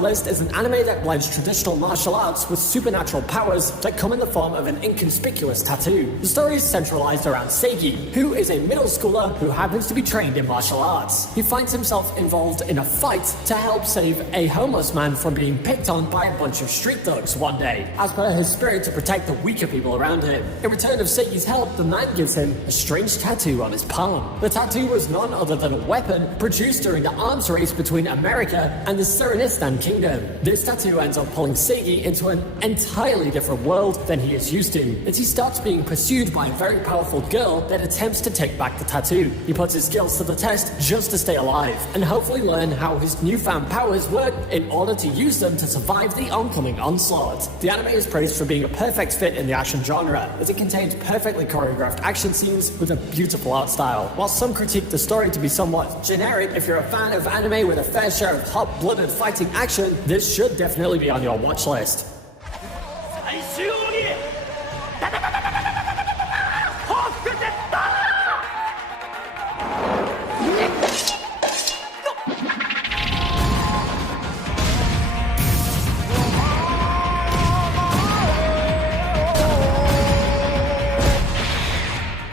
list is an anime that blends traditional martial arts with supernatural powers that come in the form of an inconspicuous tattoo. The story is centralized around Seigi, who is a middle schooler who happens to be trained in martial arts. He finds himself involved in a fight to help save a homeless man from being picked on by a bunch of street thugs one day, as per his spirit to protect the weaker people around him. In return of Seigi's help, the man gives him a strange tattoo on his palm. The tattoo was none other than a weapon produced during the arms race between America and the Serenistan Kingdom. This tattoo ends up pulling Seigi into an entirely different world than he is used to, as he starts being pursued by a very powerful girl that attempts to take back the tattoo. He puts his skills to the test just to stay alive, and hopefully learn how his newfound powers work in order to use them to survive the oncoming onslaught. The anime is praised for being a perfect fit in the action genre, as it contains perfectly choreographed action scenes with a beautiful art style. While some critique the story to be somewhat generic, if you're a fan of anime with a fair share of hot-blooded fighting action, this should definitely be on your watch list.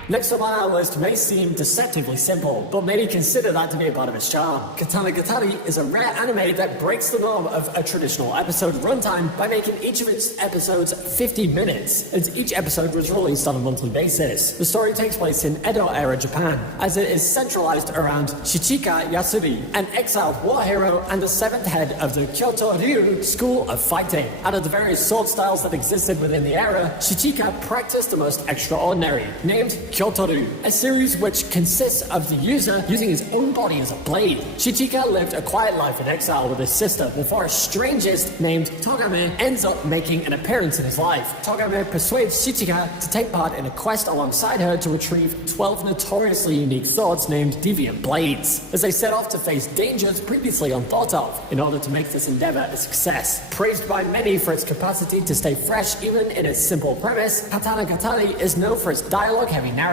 Next up on our list may seem deceptively simple, but many consider that to be a part of its charm. Katana Gatari is a rare anime that breaks the norm of a traditional episode runtime by making each of its episodes 50 minutes, as each episode was released on a monthly basis. The story takes place in Edo-era Japan, as it is centralized around Shichika Yasuri, an exiled war hero and the seventh head of the Kyoto Ryu School of Fighting. Out of the various sword styles that existed within the era, Shichika practiced the most extraordinary, named Kyoto-Ryu, a series which consists of the user using his own body as a blade. Shichika lived a quiet life in exile with his sister before a strangest named Togame ends up making an appearance in his life. Togame persuades Shichika to take part in a quest alongside her to retrieve 12 notoriously unique swords named Deviant Blades, as they set off to face dangers previously unthought of in order to make this endeavor a success. Praised by many for its capacity to stay fresh even in its simple premise, Katana Gatari is known for its dialogue-heavy narrative.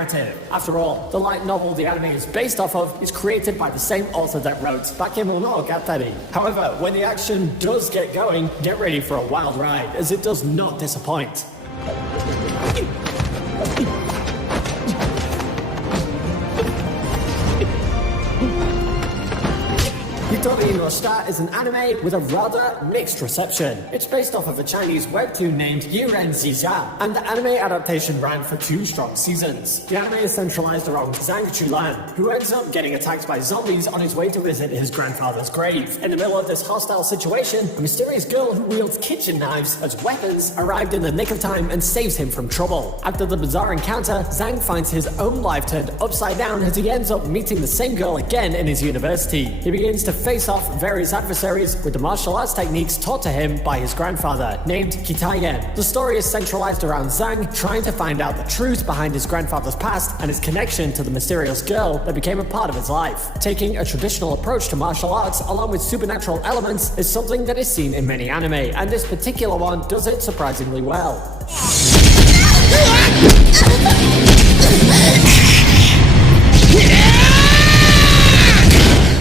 After all, the light novel the anime is based off of is created by the same author that wrote Bakemonogatari. However, when the action does get going, get ready for a wild ride, as it does not disappoint. Hitori no Shita is an anime with a rather mixed reception. It's based off of a Chinese webtoon named Yiren Zizia, and the anime adaptation ran for 2 strong seasons. The anime is centralized around Zhang Chulan, who ends up getting attacked by zombies on his way to visit his grandfather's grave. In the middle of this hostile situation, a mysterious girl who wields kitchen knives as weapons arrived in the nick of time and saves him from trouble. After the bizarre encounter, Zhang finds his own life turned upside down as he ends up meeting the same girl again in his university. He begins to face off various adversaries with the martial arts techniques taught to him by his grandfather, named Kitagen. The story is centralized around Zhang trying to find out the truth behind his grandfather's past and his connection to the mysterious girl that became a part of his life. Taking a traditional approach to martial arts along with supernatural elements is something that is seen in many anime, and this particular one does it surprisingly well.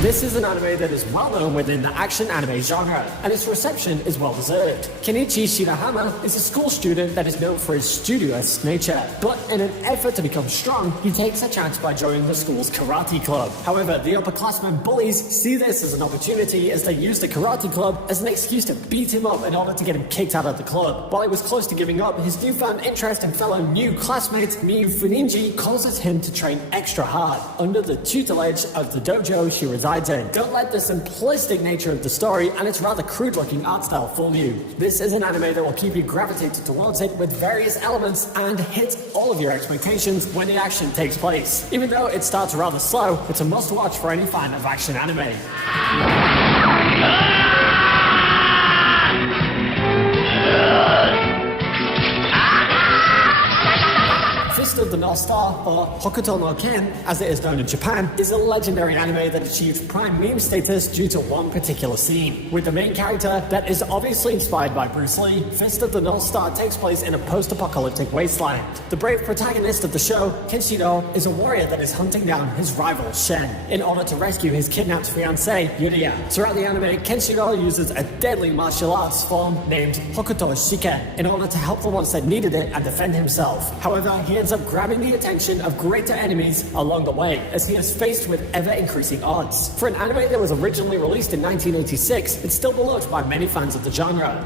This is an anime that is well known within the action anime genre, and its reception is well deserved. Kenichi Shirahama is a school student that is known for his studious nature, but in an effort to become strong, he takes a chance by joining the school's karate club. However, the upperclassmen bullies see this as an opportunity, as they use the karate club as an excuse to beat him up in order to get him kicked out of the club. While he was close to giving up, his newfound interest in fellow new classmate Miyu Funinji causes him to train extra hard under the tutelage of the dojo she resides in. Don't let the simplistic nature of the story and its rather crude looking art style fool you. This is an anime that will keep you gravitated towards it with various elements and hit all of your expectations when the action takes place. Even though it starts rather slow, it's a must watch for any fan of action anime. Fist of of the North Star, or Hokuto no Ken, as it is known in Japan, is a legendary anime that achieved prime meme status due to one particular scene. With the main character that is obviously inspired by Bruce Lee, Fist of the North Star takes place in a post-apocalyptic wasteland. The brave protagonist of the show, Kenshiro, is a warrior that is hunting down his rival Shen in order to rescue his kidnapped fiancée, Yuria. Throughout the anime, Kenshiro uses a deadly martial arts form named Hokuto Shiken in order to help the ones that needed it and defend himself. However, he ends up grabbing the attention of greater enemies along the way, as he is faced with ever-increasing odds. For an anime that was originally released in 1986, it's still beloved by many fans of the genre.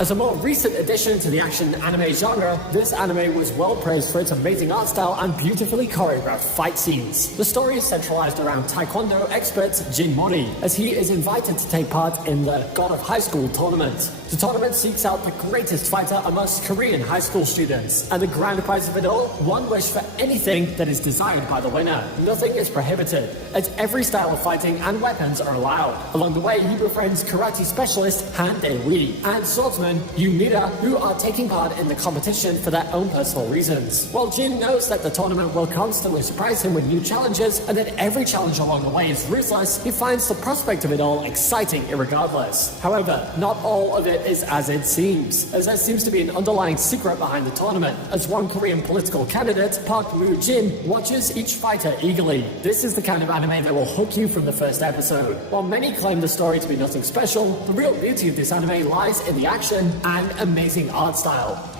As a more recent addition to the action anime genre, this anime was well praised for its amazing art style and beautifully choreographed fight scenes. The story is centralized around Taekwondo expert Jin Mori, as he is invited to take part in the God of High School tournament. The tournament seeks out the greatest fighter amongst Korean high school students, and the grand prize of it all, one wish for anything that is desired by the winner. Nothing is prohibited, as every style of fighting and weapons are allowed. Along the way, he befriends karate specialist Han Dae-wi and swordsman Yu Mira, who are taking part in the competition for their own personal reasons. While Jin knows that the tournament will constantly surprise him with new challenges, and that every challenge along the way is ruthless, he finds the prospect of it all exciting irregardless. However, not all of it is as it seems, as there seems to be an underlying secret behind the tournament, as one Korean political candidate, Park Moo-jin, watches each fighter eagerly. This is the kind of anime that will hook you from the first episode. While many claim the story to be nothing special, the real beauty of this anime lies in the action and amazing art style.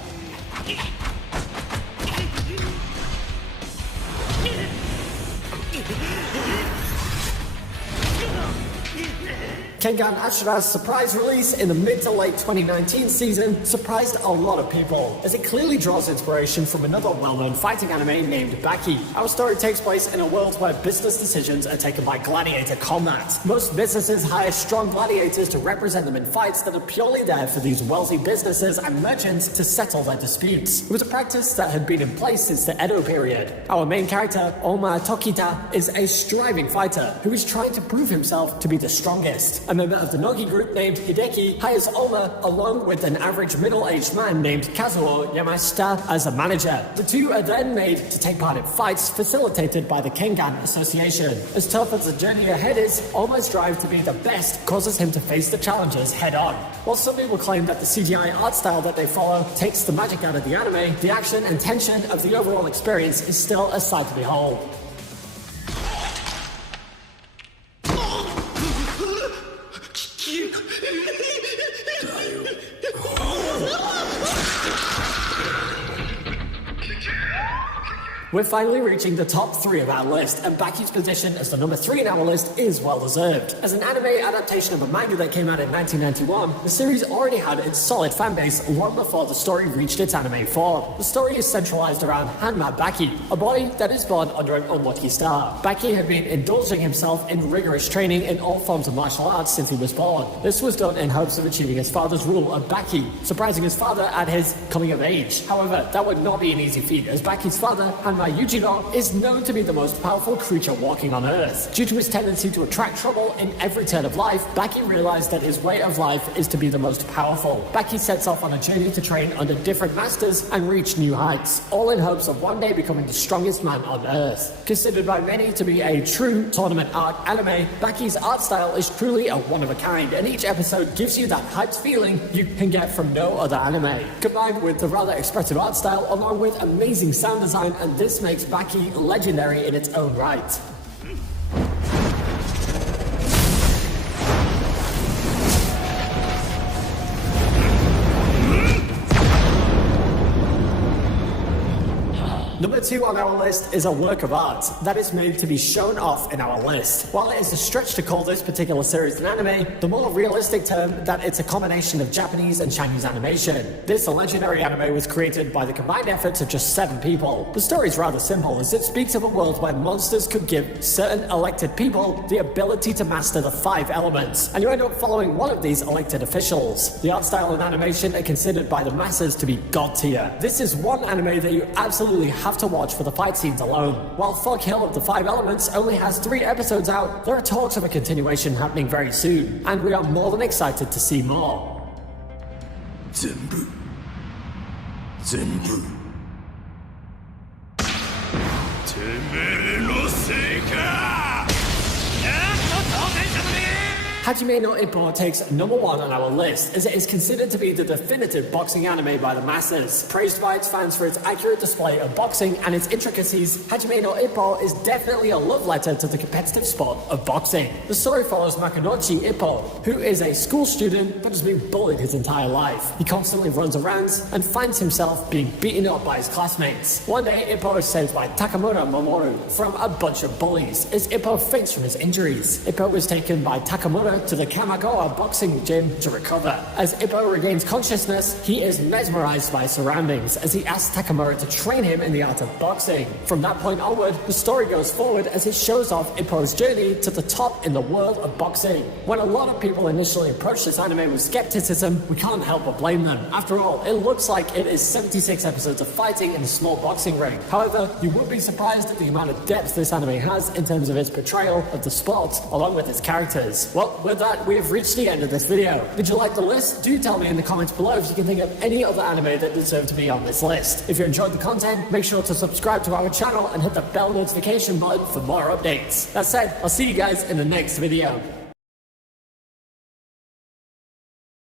Kengan Ashura's surprise release in the mid to late 2019 season surprised a lot of people, as it clearly draws inspiration from another well-known fighting anime named Baki. Our story takes place in a world where business decisions are taken by gladiator combat. Most businesses hire strong gladiators to represent them in fights that are purely there for these wealthy businesses and merchants to settle their disputes. It was a practice that had been in place since the Edo period. Our main character, Oma Tokita, is a striving fighter who is trying to prove himself to be the strongest. A member of the Nogi group named Hideki hires Oma along with an average middle-aged man named Kazuo Yamashita as a manager. The two are then made to take part in fights facilitated by the Kengan Association. As tough as the journey ahead is, Oma's drive to be the best causes him to face the challenges head-on. While some people claim that the CGI art style that they follow takes the magic out of the anime, the action and tension of the overall experience is still a sight to behold. We're finally reaching the top 3 of our list, and Baki's position as the number 3 in our list is well deserved. As an anime adaptation of a manga that came out in 1991, the series already had its solid fanbase long before the story reached its anime form. The story is centralized around Hanma Baki, a boy that is born under an unlucky star. Baki had been indulging himself in rigorous training in all forms of martial arts since he was born. This was done in hopes of achieving his father's rule of Baki, surprising his father at his coming of age. However, that would not be an easy feat, as Baki's father, Hanma Yujiro, is known to be the most powerful creature walking on Earth. Due to his tendency to attract trouble in every turn of life, Baki realized that his way of life is to be the most powerful. Baki sets off on a journey to train under different masters and reach new heights, all in hopes of one day becoming the strongest man on Earth. Considered by many to be a true tournament art anime, Baki's art style is truly a one-of-a-kind, and each episode gives you that hyped feeling you can get from no other anime. Combined with the rather expressive art style, along with amazing sound design, and this makes Baki legendary in its own right. Number 2 on our list is a work of art that is made to be shown off in our list. While it is a stretch to call this particular series an anime, the more realistic term that it's a combination of Japanese and Chinese animation. This legendary anime was created by the combined efforts of just 7 people. The story is rather simple, as it speaks of a world where monsters could give certain elected people the ability to master the 5 elements, and you end up following one of these elected officials. The art style and animation are considered by the masses to be god tier. This is one anime that you absolutely have have to watch for the fight scenes alone. While Fog Hill of the Five Elements only has 3 episodes out, there are talks of a continuation happening very soon, and we are more than excited to see more. 全部てめえのせいか。当然者のね。 Hajime no Ippo takes number 1 on our list, as it is considered to be the definitive boxing anime by the masses. Praised by its fans for its accurate display of boxing and its intricacies, Hajime no Ippo is definitely a love letter to the competitive sport of boxing. The story follows Makunouchi Ippo, who is a school student but has been bullied his entire life. He constantly runs around and finds himself being beaten up by his classmates. One day, Ippo is saved by Takamura Mamoru from a bunch of bullies, as Ippo faints from his injuries. Ippo is taken by Takamura to the Kamigawa boxing gym to recover. As Ippo regains consciousness, he is mesmerized by his surroundings as he asks Takamura to train him in the art of boxing. From that point onward, the story goes forward as it shows off Ippo's journey to the top in the world of boxing. When a lot of people initially approached this anime with skepticism, we can't help but blame them. After all, it looks like it is 76 episodes of fighting in a small boxing ring. However, you would be surprised at the amount of depth this anime has in terms of its portrayal of the sport, along with its characters. Well, with that, we have reached the end of this video. Did you like the list? Do tell me in the comments below if you can think of any other anime that deserve to be on this list. If you enjoyed the content, make sure to subscribe to our channel and hit the bell notification button for more updates. That said, I'll see you guys in the next video.